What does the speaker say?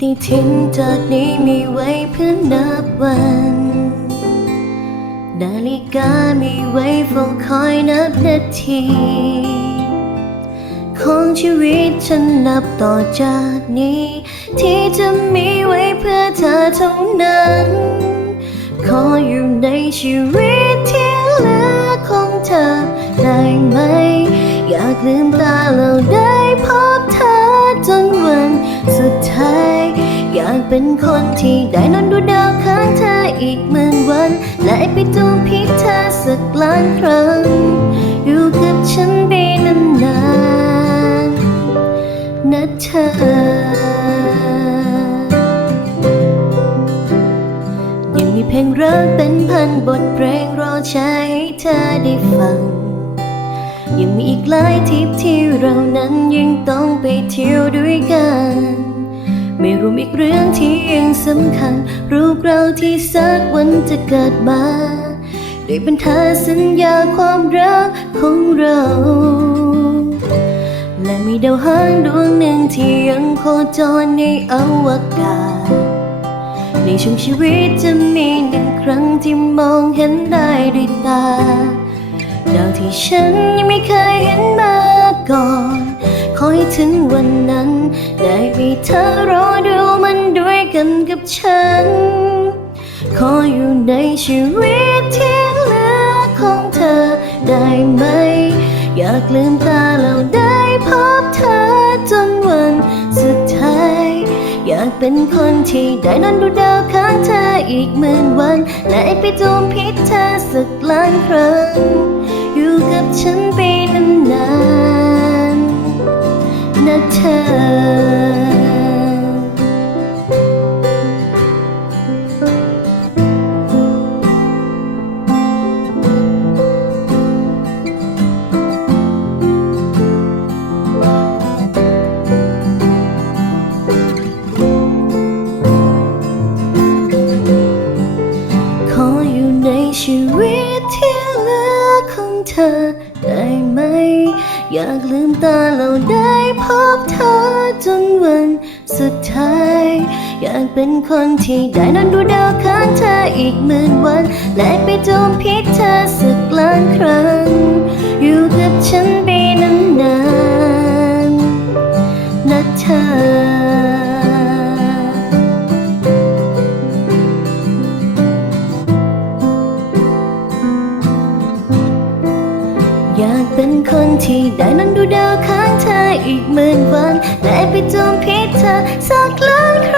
ฏิทินจากนี้มีไว้เพื่อนับวัน นาฬิกามีไว้เฝ้าคอยนับนาที ของชีวิตฉันนับต่อจากนี้ ที่จะมีไว้เพื่อเธอเท่านั้น ขออยู่ในชีวิตที่เหลือของเธอได้ไหม อยากลืมตาเราได้ เป็นคนที่ได้นอนดูดาวข้างเธออีกหมื่นวัน และไปจูบพิษเธอสักล้านครั้ง อยู่กับฉันไปนานๆนะเธอ ยังมีเพลงรักเป็นพันบทเพลงรอใช้ให้เธอได้ฟังยังมีอีกหลายทริปที่เรานั้นยังต้องไปเที่ยวด้วยกัน ไม่รวมอีกเรื่องที่ยังสำคัญ รูปเราที่สักวันจะเกิดมาได้เป็นทาสัญญาความรักของเรา และมีดาวหางดวงหนึ่งที่ยังโคจรในอวกาศ ในช่วงชีวิตจะมีหนึ่งครั้งที่มองเห็นได้ด้วยตาดาวที่ฉันยังไม่เคยเห็นมาก่อน ถึงวันนั้น ได้มีเธอรอดูมันด้วยกันกับฉัน ขออยู่ในชีวิตที่เหลือของเธอได้ไหม อยากลืมตาเราได้พบเธอจนวันสุดท้าย อยากเป็นคนที่ได้นอนดูดาวข้างเธออีกหมื่นวัน และไปจูบพิษเธอสักล้านครั้ง อยู่กับฉันไปนานๆ เธอ อยากลืมตาเราได้พบเธอจนวันสุดท้าย อยากเป็นคนที่ได้นอนดูดาวข้างเธออีกหมื่นวัน และไปโจมพิษเธอสักล้านครั้ง อยากเป็นคนที่ได้นั่งดูดาวข้างเธออีกหมื่นวันและไปโจมพิษเธอสักล้านครั้ง